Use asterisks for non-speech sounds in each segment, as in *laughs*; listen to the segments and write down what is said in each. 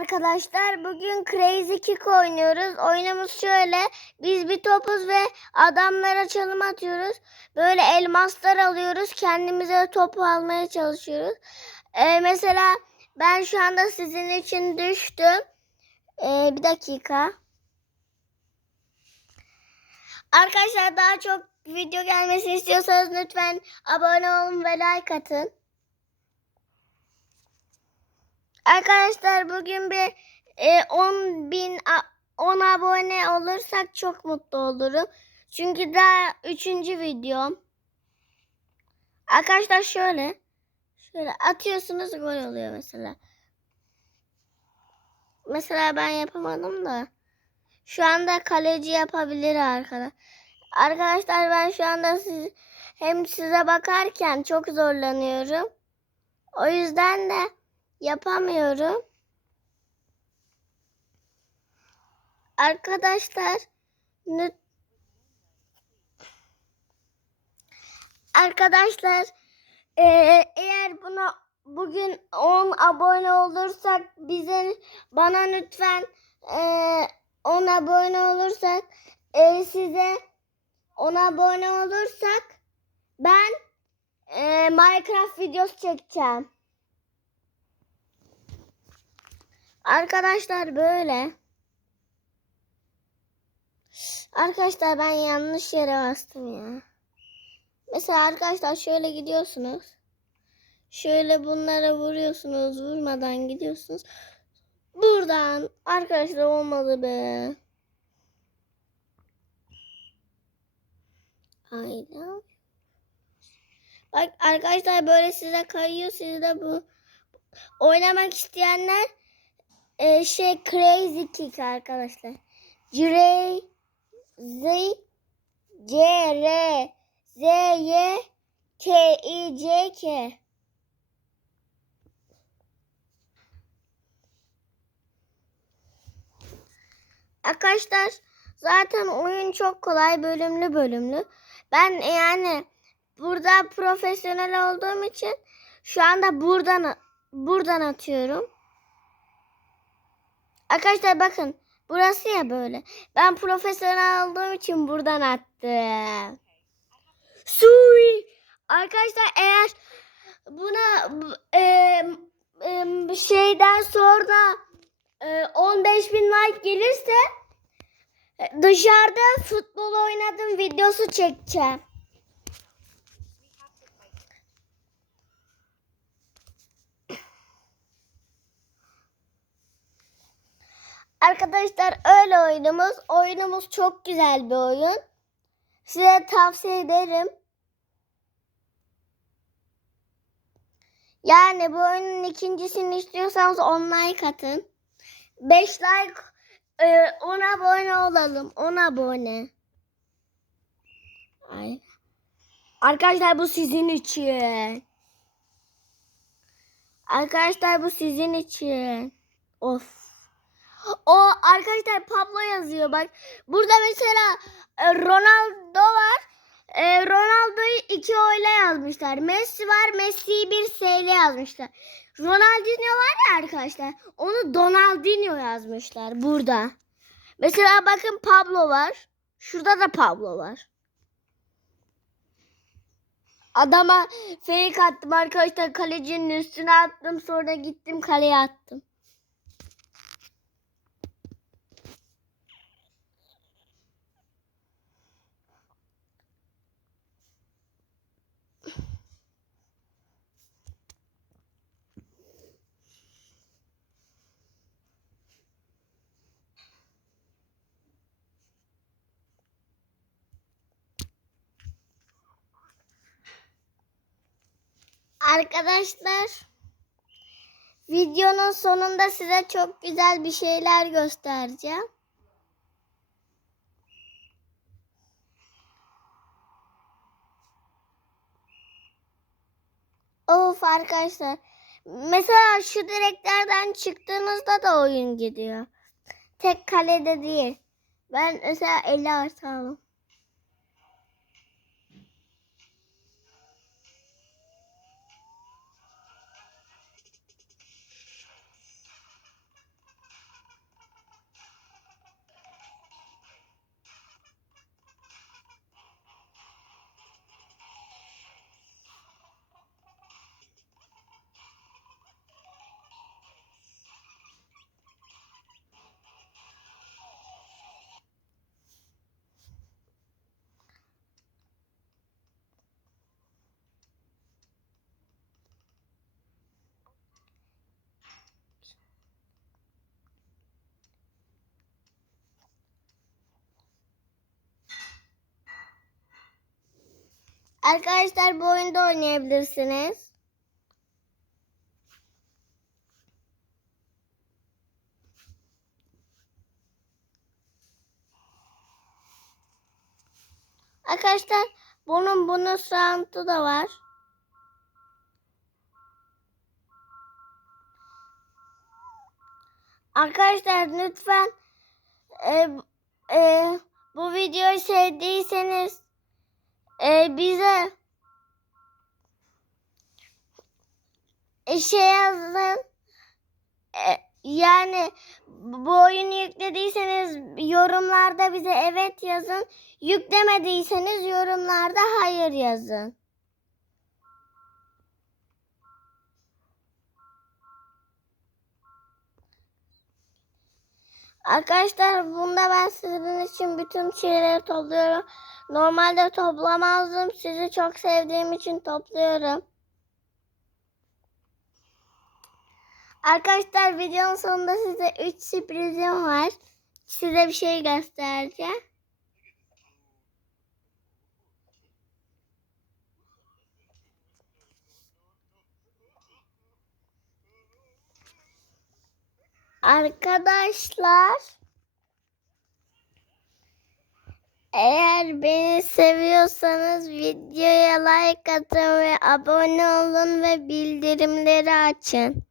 arkadaşlar. Bugün Crazy Kick oynuyoruz. Oyunumuz şöyle. Biz bir topuz ve adamlara çalım atıyoruz. Böyle elmaslar alıyoruz. Kendimize topu almaya çalışıyoruz. Ee, mesela ben şu anda sizin için düştüm. Ee, bir dakika. Arkadaşlar daha çok video gelmesini istiyorsanız lütfen abone olun ve like atın. Arkadaşlar bugün bir e, 10 bin a- 10 abone olursak çok mutlu olurum. Çünkü daha 3. videom. Arkadaşlar şöyle. Şöyle atıyorsunuz gol oluyor mesela. Mesela ben yapamadım da. Şu anda kaleci yapabilir arkadaşlar. Arkadaşlar ben şu anda siz, hem size bakarken çok zorlanıyorum. O yüzden de yapamıyorum. Arkadaşlar Arkadaşlar eee, eğer buna bugün 10 abone olursak bize bana lütfen eee 10 abone olursak eee, size 10 abone olursak ben eee, Minecraft videosu çekeceğim. Arkadaşlar böyle. Arkadaşlar ben yanlış yere bastım ya. Mesela arkadaşlar şöyle gidiyorsunuz. Şöyle bunlara vuruyorsunuz. Vurmadan gidiyorsunuz. Buradan arkadaşlar olmadı be. Aynen. Bak arkadaşlar böyle size kayıyor. Siz de bu oynamak isteyenler e, şey crazy kick arkadaşlar. Crazy C R Z Y K I C K Arkadaşlar zaten oyun çok kolay bölümlü bölümlü. Ben yani burada profesyonel olduğum için şu anda buradan buradan atıyorum. Arkadaşlar bakın burası ya böyle. Ben profesyonel olduğum için buradan attım. Sui. Arkadaşlar eğer buna e, e, şeyden sonra e, 15 bin like gelirse e, dışarıda futbol oynadım videosu çekeceğim. Arkadaşlar öyle oyunumuz. Oyunumuz çok güzel bir oyun. Size tavsiye ederim. Yani bu oyunun ikincisini istiyorsanız 10 like atın. 5 like e, 10 abone olalım. 10 abone. Ay. Arkadaşlar bu sizin için. Arkadaşlar bu sizin için. Of. O arkadaşlar Pablo yazıyor bak. Burada mesela e, Ronaldo var. E, Ronaldo'yu iki oyla yazmışlar. Messi var. Messi'yi bir S ile yazmışlar. Ronaldinho var ya arkadaşlar. Onu Donaldinho yazmışlar burada. Mesela bakın Pablo var. Şurada da Pablo var. Adama fake attım arkadaşlar. Kalecinin üstüne attım. Sonra gittim kaleye attım. Arkadaşlar videonun sonunda size çok güzel bir şeyler göstereceğim. Of arkadaşlar. Mesela şu direklerden çıktığınızda da oyun gidiyor. Tek kalede değil. Ben mesela 50 artı. Arkadaşlar bu oyunda oynayabilirsiniz. Arkadaşlar bunun bonus round'u da var. Arkadaşlar lütfen e, e, bu videoyu sevdiyseniz e, bize e, şey yazın. E, yani bu oyunu yüklediyseniz yorumlarda bize evet yazın. Yüklemediyseniz yorumlarda hayır yazın. Arkadaşlar bunda ben sizin için bütün şeyleri topluyorum. Normalde toplamazdım. Sizi çok sevdiğim için topluyorum. Arkadaşlar videonun sonunda size 3 sürprizim var. Size bir şey göstereceğim. Arkadaşlar eğer beni seviyorsanız videoya like atın ve abone olun ve bildirimleri açın.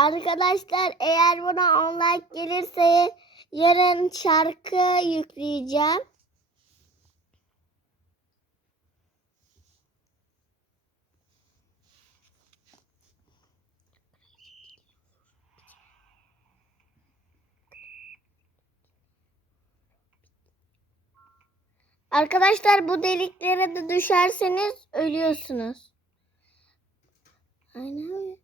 Arkadaşlar eğer buna 10 like gelirse yarın şarkı yükleyeceğim. Arkadaşlar bu deliklere de düşerseniz ölüyorsunuz. Aynen.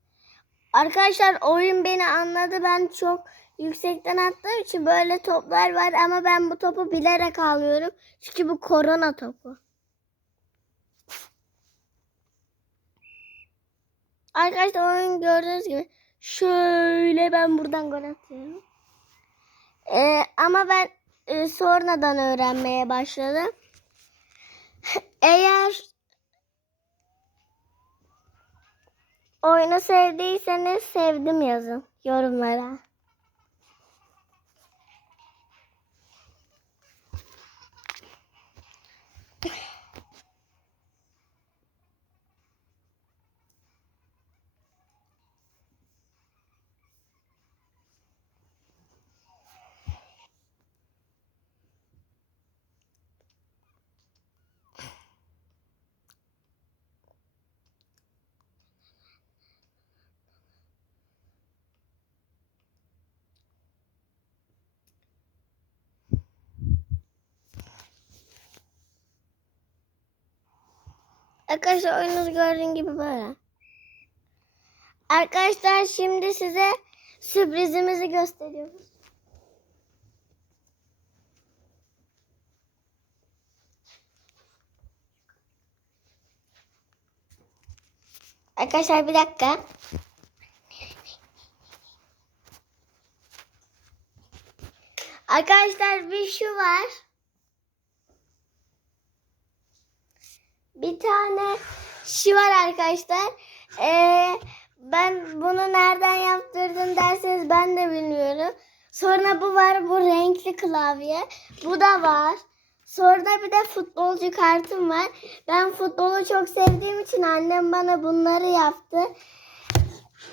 Arkadaşlar oyun beni anladı. Ben çok yüksekten attığım için böyle toplar var ama ben bu topu bilerek alıyorum. Çünkü bu korona topu. Arkadaşlar oyun gördüğünüz gibi şöyle ben buradan gol atıyorum. Ee, ama ben e, sonradan öğrenmeye başladım. *laughs* Eğer Oyunu sevdiyseniz sevdim yazın yorumlara. Arkadaşlar oyunuz gördüğün gibi böyle. Arkadaşlar şimdi size sürprizimizi gösteriyoruz. Arkadaşlar bir dakika. Arkadaşlar bir şu var. Bir tane şu var arkadaşlar. Ee, ben bunu nereden yaptırdım derseniz ben de bilmiyorum. Sonra bu var bu renkli klavye. Bu da var. Sonra da bir de futbolcu kartım var. Ben futbolu çok sevdiğim için annem bana bunları yaptı.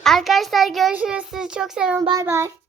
Arkadaşlar görüşürüz. Sizi çok seviyorum. Bay bay.